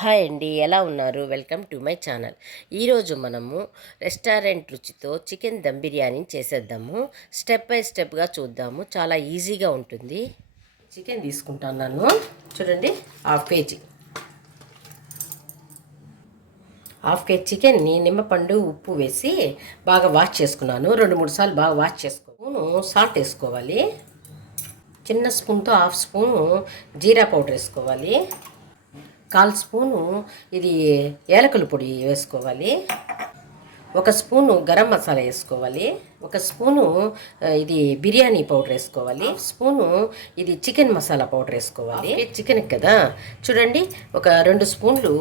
Hi అండి, ఎలా ఉన్నారు? Welcome to my channel. ఈరోజు మనము రెస్టారెంట్ రుచితో చికెన్ దమ్ బిర్యానీ చేసేద్దాము. స్టెప్ బై స్టెప్గా చూద్దాము. చాలా ఈజీగా ఉంటుంది. చికెన్ తీసుకుంటాను. చూడండి, హాఫ్ కేజీ చికెన్ని నిమ్మపండు ఉప్పు వేసి బాగా వాష్ చేసుకున్నాను. 2-3 సార్లు బాగా వాష్ చేసుకోను. సాల్ట్ వేసుకోవాలి. చిన్న స్పూన్తో హాఫ్ స్పూను జీరా పౌడర్ వేసుకోవాలి. 1/4 స్పూను ఇది ఏలకుల పొడి వేసుకోవాలి. 1 స్పూను గరం మసాలా వేసుకోవాలి. 1 స్పూను ఇది బిర్యానీ పౌడర్ వేసుకోవాలి. స్పూను ఇది చికెన్ మసాలా పౌడర్ వేసుకోవాలి. చికెన్ కదా, చూడండి, ఒక 2 స్పూన్లు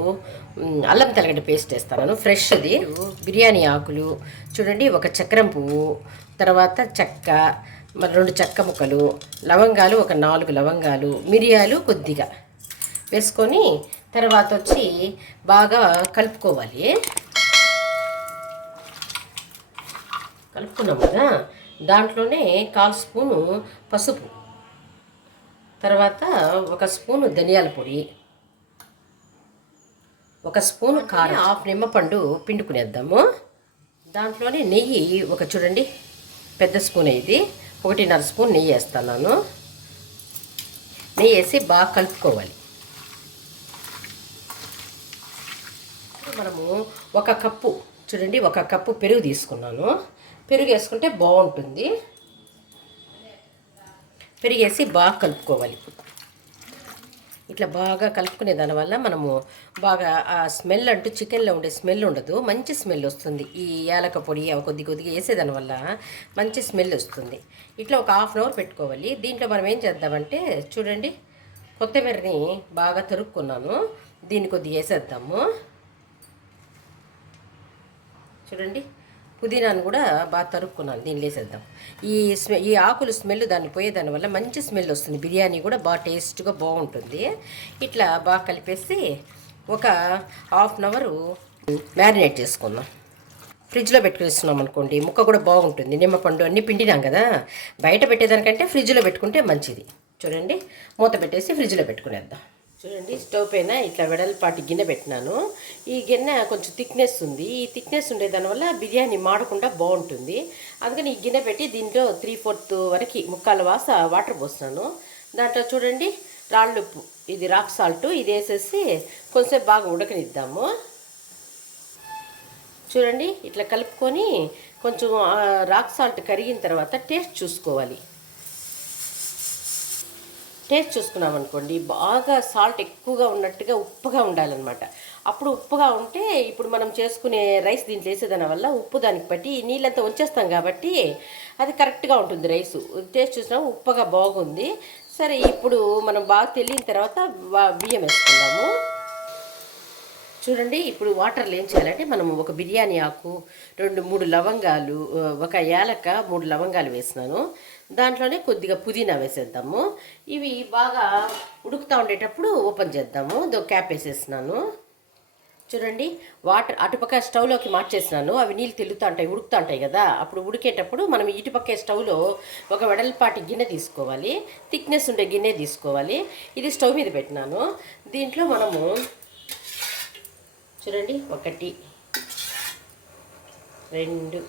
అల్లం తెల్లగడ్డ పేస్ట్ వేస్తాను, ఫ్రెష్ది. బిర్యానీ ఆకులు చూడండి, 1 చక్రం పువ్వు, తర్వాత చెక్క, మరి 2 చెక్క ముక్కలు, లవంగాలు ఒక 4 లవంగాలు, మిరియాలు కొద్దిగా వేసుకొని తర్వాత వచ్చి బాగా కలుపుకోవాలి. కలుపుకున్నాం కదా, దాంట్లోనే 1/4 స్పూను పసుపు, తర్వాత 1 స్పూను ధనియాల పొడి, 1 స్పూను కారం, హాఫ్ నిమ్మపండు పిండుకునేద్దాము. దాంట్లోనే నెయ్యి చూడండి, పెద్ద స్పూన్ ఇది 1.5 స్పూన్ నెయ్యి వేస్తున్నాను. నెయ్యి వేసి బాగా కలుపుకోవాలి. మనము 1 కప్పు చూడండి, 1 కప్పు పెరుగు తీసుకున్నాను. పెరుగు వేసుకుంటే బాగుంటుంది. పెరుగు వేసి బాగా కలుపుకోవాలి. ఇట్లా బాగా కలుపుకునే దానివల్ల మనము బాగా ఆ స్మెల్ అంటూ చికెన్లో ఉండే స్మెల్ ఉండదు, మంచి స్మెల్ వస్తుంది. ఈ యాలక పొడి అవి కొద్దిగా వేసేదానివల్ల మంచి స్మెల్ వస్తుంది. ఇట్లా ఒక హాఫ్ అన్ అవర్ పెట్టుకోవాలి. దీంట్లో మనం ఏం చేద్దామంటే చూడండి, కొత్తిమీరని బాగా తరుక్కున్నాను, దీన్ని కొద్దిగా వేసేద్దాము. చూడండి, పుదీనాను కూడా బాగా తరుక్కున్నాను, దీన్ని వేసేద్దాం. ఈ ఆకులు స్మెల్ దాన్ని పోయేదాని వల్ల మంచి స్మెల్ వస్తుంది. బిర్యానీ కూడా బాగా టేస్ట్గా బాగుంటుంది. ఇట్లా బాగా కలిపేసి ఒక హాఫ్ అన్ అవర్ మ్యారినేట్ చేసుకుందాం. ఫ్రిడ్జ్లో పెట్టుకునేస్తున్నాం అనుకోండి, ముక్క కూడా బాగుంటుంది. నిమ్మపండు అన్నీ పిండినాం కదా, బయట పెట్టేదానికంటే ఫ్రిడ్జ్లో పెట్టుకుంటే మంచిది. చూడండి, మూత పెట్టేసి ఫ్రిడ్జ్లో పెట్టుకునేద్దాం. చూడండి, స్టవ్ పైన ఇట్లా వెడల్పాటి గిన్నె పెట్టినాను. ఈ గిన్నె కొంచెం థిక్నెస్ ఉంది. ఈ థిక్నెస్ ఉండే దానివల్ల బిర్యానీ మాడకుండా బాగుంటుంది. అందుకని ఈ గిన్నె పెట్టి దీంట్లో 3/4 వరకు ముక్కాల వాటర్ పోస్తున్నాను. దాంట్లో చూడండి, రాళ్ళుప్పు, ఇది రాక్ సాల్ట్, ఇది వేసేసి కొంచెం బాగా ఉడకనిద్దాము. చూడండి, ఇట్లా కలుపుకొని కొంచెం రాక్ సాల్ట్ కరిగిన తర్వాత టేస్ట్ చూసుకోవాలి. టేస్ట్ చూసుకున్నాం అనుకోండి, బాగా సాల్ట్ ఎక్కువగా ఉన్నట్టుగా ఉప్పుగా ఉండాలన్నమాట. అప్పుడు ఉప్పుగా ఉంటే ఇప్పుడు మనం చేసుకునే రైస్ దీంట్లో వేసేదాని వల్ల ఉప్పు దానికి పట్టి నీళ్ళంతా వచ్చేస్తాం కాబట్టి అది కరెక్ట్గా ఉంటుంది. రైసు టేస్ట్ చూసినా ఉప్పుగా బాగుంది. సరే, ఇప్పుడు మనం బాగా తెలియని తర్వాత బియ్యం వేసుకుందాము. చూడండి, ఇప్పుడు వాటర్లో ఏం చేయాలంటే మనం 1 బిర్యానీ ఆకు, 2-3 లవంగాలు, 1 యాలక, 3 లవంగాలు వేసినాను. దాంట్లోనే కొద్దిగా పుదీనా వేసేద్దాము. ఇవి బాగా ఉడుకుతూ ఉండేటప్పుడు ఓపెన్ చేద్దాము. క్యాప్ వేసేసినాను. చూడండి, వాటర్ అటుపక్క స్టవ్లోకి మార్చేసినాను. అవి నీళ్ళు తెలుగుతూ ఉంటాయి, ఉడుకుతూ ఉంటాయి కదా. అప్పుడు ఉడికేటప్పుడు మనం ఇటుపక్కే స్టవ్లో ఒక వెడల్పాటి గిన్నె తీసుకోవాలి. థిక్నెస్ ఉండే గిన్నె తీసుకోవాలి. ఇది స్టవ్ మీద పెట్టినాను. దీంట్లో మనము చూడండి, 1, 2,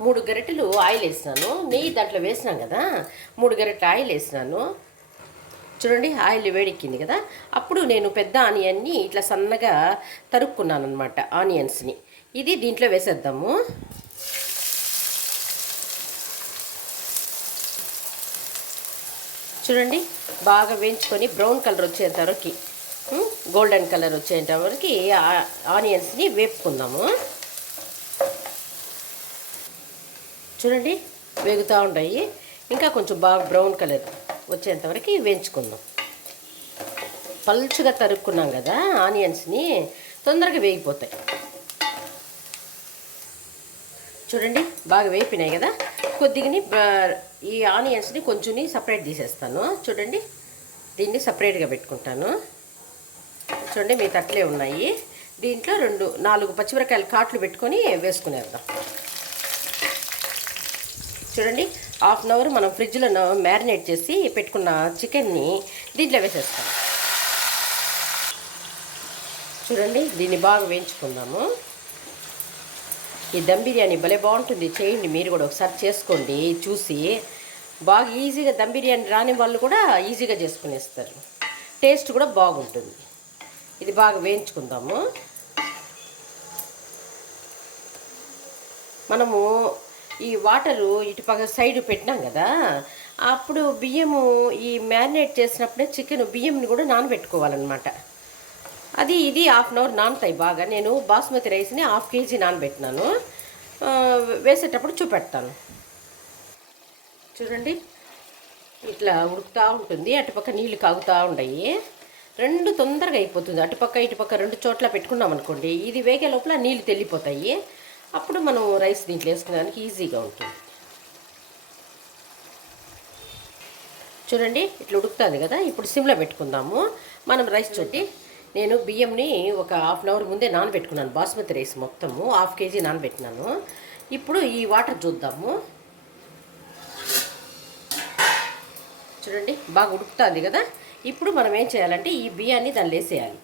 3 గరిటెలు ఆయిల్ వేసినాను. నెయ్యి దాంట్లో వేసినాం కదా, 3 గరిటెలు ఆయిల్ వేసినాను. చూడండి, ఆయిల్ వేడెక్కింది కదా. అప్పుడు నేను పెద్ద ఆనియన్ని ఇట్లా సన్నగా తరుక్కున్నాను అనమాట, ఆనియన్స్ని. ఇది దీంట్లో వేసేద్దాము. చూడండి, బాగా వేయించుకొని బ్రౌన్ కలర్ వచ్చేంత వరకు, గోల్డెన్ కలర్ వచ్చేంత వరకు ఆనియన్స్ని వేపుకుందాము. చూడండి, వేగుతూ ఉంటాయి. ఇంకా కొంచెం బాగా బ్రౌన్ కలర్ వచ్చేంత వరకు వేయించుకుందాం. పల్చుగా తరుక్కున్నాం కదా ఆనియన్స్ని, తొందరగా వేగిపోతాయి. చూడండి, బాగా వేగిపోయినాయి కదా. కొద్దిగా ఈ ఆనియన్స్ని కొంచెం సపరేట్ తీసేస్తాను. చూడండి, దీన్ని సపరేట్గా పెట్టుకుంటాను. చూడండి, మీ తట్లే ఉన్నాయి. దీంట్లో 2-4 పచ్చిమిరకాయలు కాట్లు పెట్టుకొని వేసుకునేద్దాం. చూడండి, హాఫ్ అన్ అవర్ మనం ఫ్రిడ్జ్లో మ్యారినేట్ చేసి పెట్టుకున్న చికెన్ని దీంట్లో వేసేస్తాం. చూడండి దీన్ని బాగా వేయించుకుందాము. ఈ దమ్ బిర్యానీ భలే బాగుంటుంది, చేయండి మీరు కూడా ఒకసారి చేసుకోండి చూసి. బాగా ఈజీగా దమ్ బిర్యానీ రాని వాళ్ళు కూడా ఈజీగా చేసుకునేస్తారు, టేస్ట్ కూడా బాగుంటుంది. ఇది బాగా వేయించుకుందాము. మనము ఈ వాటరు ఇటుపక్క సైడ్ పెట్టినాం కదా, అప్పుడు బియ్యము ఈ మ్యారినేట్ చేసినప్పుడే చికెన్ బియ్యంని కూడా నానబెట్టుకోవాలన్నమాట. అది ఇది హాఫ్ అన్ అవర్ నానుతాయి బాగా. నేను బాస్మతి రైస్ని 1/2 kg నానబెట్టినాను, వేసేటప్పుడు చూపెడతాను. చూడండి ఇట్లా ఉడుకుతూ ఉంటుంది, అటుపక్క నీళ్ళు కాగుతూ ఉంటాయి. రెండు తొందరగా అయిపోతుంది. అటుపక్క ఇటుపక్క రెండు చోట్ల పెట్టుకున్నాం అనుకోండి, ఇది వేగే లోపల నీళ్ళు తెల్లిపోతాయి. అప్పుడు మనం రైస్ దీంట్లో వేసుకునేదానికి ఈజీగా ఉంటుంది. చూడండి ఇట్లా ఉడుకుతుంది కదా, ఇప్పుడు సిమ్లో పెట్టుకుందాము మనం రైస్. చూడండి నేను బియ్యంని ఒక 1/2 an hour ముందే నానబెట్టుకున్నాను, బాస్మతి రైస్ మొత్తము 1/2 kg నానబెట్టినాను. ఇప్పుడు ఈ వాటర్ చూద్దాము. చూడండి బాగా ఉడుకుతుంది కదా, ఇప్పుడు మనం ఏం చేయాలంటే ఈ బియ్యాన్ని దాన్ని వేసేయాలి.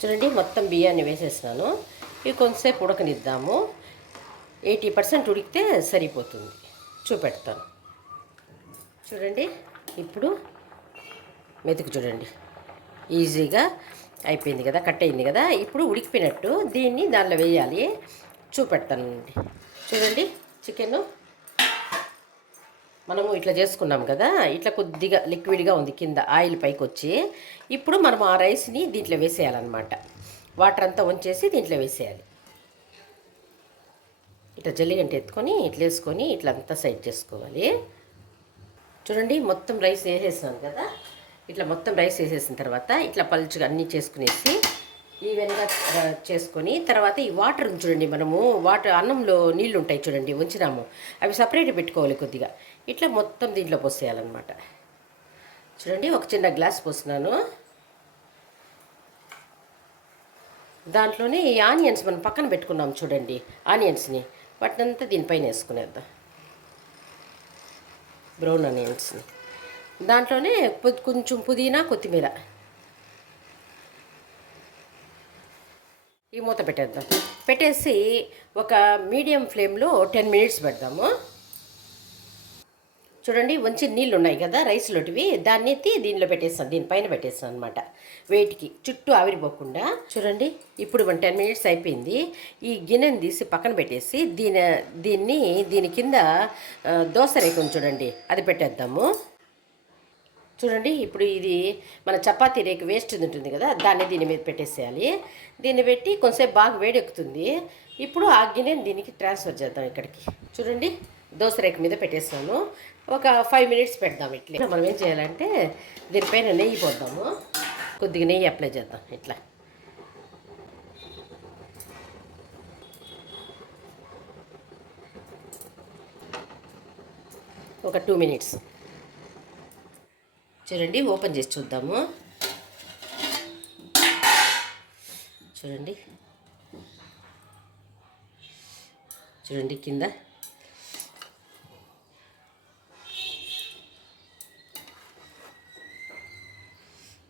చూడండి మొత్తం బియ్యాన్ని వేసేసినాను. ఇవి కొంతసేపు ఉడకనిద్దాము. 80% ఉడికితే సరిపోతుంది, చూపెడతాను. చూడండి ఇప్పుడు మెతుకు చూడండి ఈజీగా అయిపోయింది కదా, కట్ అయింది కదా. ఇప్పుడు ఉడికిపోయినట్టు దీన్ని దానిలో వేయాలి, చూపెడతానండి. చూడండి చికెను మనము ఇట్లా చేసుకున్నాం కదా, ఇట్లా కొద్దిగా లిక్విడ్గా ఉంది, కింద ఆయిల్ పైకి వచ్చి. ఇప్పుడు మనం ఆ రైస్ని దీంట్లో వేసేయాలన్నమాట. వాటర్ అంతా వంచేసి దీంట్లో వేసేయాలి. ఇట్లా జల్లిగంట ఎత్తుకొని ఇట్లా వేసుకొని ఇట్లా అంతా సైడ్ చేసుకోవాలి. చూడండి మొత్తం రైస్ వేసేసినాను కదా, ఇట్లా మొత్తం రైస్ వేసేసిన తర్వాత ఇట్లా పలుచుగా అన్నీ చేసుకునేసి ఈవెన్గా చేసుకొని తర్వాత ఈ వాటర్ చూడండి, మనము వాటర్ అన్నంలో నీళ్ళు ఉంటాయి చూడండి ఉంచినాము, అవి సపరేట్ పెట్టుకోవాలి కొద్దిగా. ఇట్లా మొత్తం దీంట్లో పోసేయాలన్నమాట. చూడండి ఒక చిన్న గ్లాస్ పోస్తున్నాను. దాంట్లోనే ఈ ఆనియన్స్ మనం పక్కన పెట్టుకున్నాం చూడండి, ఆనియన్స్ని వాటినంతా దీనిపైన వేసుకునేద్దాం. బ్రౌన్ ఆనియన్స్ని దాంట్లోనే కొంచెం పుదీనా కొత్తిమీర ఈ మూత పెట్టేద్దాం. పెట్టేసి ఒక మీడియం ఫ్లేమ్లో 10 minutes పెడదాము. చూడండి వంచి నీళ్ళు ఉన్నాయి కదా రైస్లోటివి, దాన్ని ఎత్తి దీనిలో పెట్టేస్తాను, దీనిపైన పెట్టేస్తాను అనమాట, వెయిట్కి చుట్టూ ఆవిరిపోకుండా. చూడండి ఇప్పుడు 10 minutes అయిపోయింది. ఈ గిన్నెని తీసి పక్కన పెట్టేసి దీని కింద దోస రేకుని చూడండి అది పెట్టేద్దాము. చూడండి ఇప్పుడు ఇది మన చపాతీ రేకు వేస్ట్ ఉంటుంది కదా, దాన్ని దీని మీద పెట్టేసేయాలి. దీన్ని పెట్టి కొంచెంసేపు బాగా వేడెక్కుతుంది. ఇప్పుడు ఆ గిన్నెని దీనికి ట్రాన్స్ఫర్ చేద్దాం ఇక్కడికి. చూడండి దోశ రేకు మీద పెట్టేస్తాను, ఒక 5 minutes పెడదాం. ఇట్లా మనం ఏం చేయాలంటే దీనిపైన నెయ్యి పోద్దాము, కొద్దిగా నెయ్యి అప్లై చేద్దాం. ఇట్లా ఒక 2 minutes. చూడండి ఓపెన్ చేసి చూద్దాము. చూడండి చూడండి కింద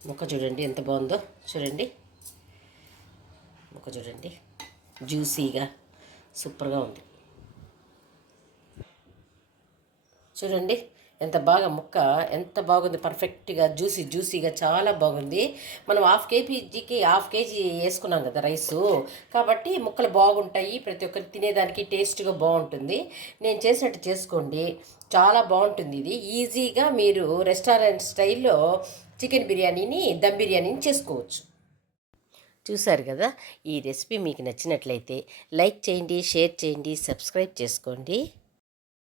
ముక్క చూడండి ఎంత బాగుందో. చూడండి ముక్క చూడండి జ్యూసీగా సూపర్గా ఉంది. చూడండి ఎంత బాగా ముక్క ఎంత బాగుంది, పర్ఫెక్ట్గా జ్యూసీగా చాలా బాగుంది. మనం 1/2 kgకి 1/2 kg వేసుకున్నాం కదా రైసు, కాబట్టి ముక్కలు బాగుంటాయి. ప్రతి ఒక్కరు తినేదానికి టేస్ట్గా బాగుంటుంది. నేను చేసినట్టు చేసుకోండి, చాలా బాగుంటుంది. ఇది ఈజీగా మీరు రెస్టారెంట్ స్టైల్లో చికెన్ బిర్యానీని దమ్ బిర్యానీని చేసుకోవచ్చు. చూసారు కదా, ఈ రెసిపీ మీకు నచ్చినట్లయితే లైక్ చేయండి, షేర్ చేయండి, సబ్స్క్రైబ్ చేసుకోండి.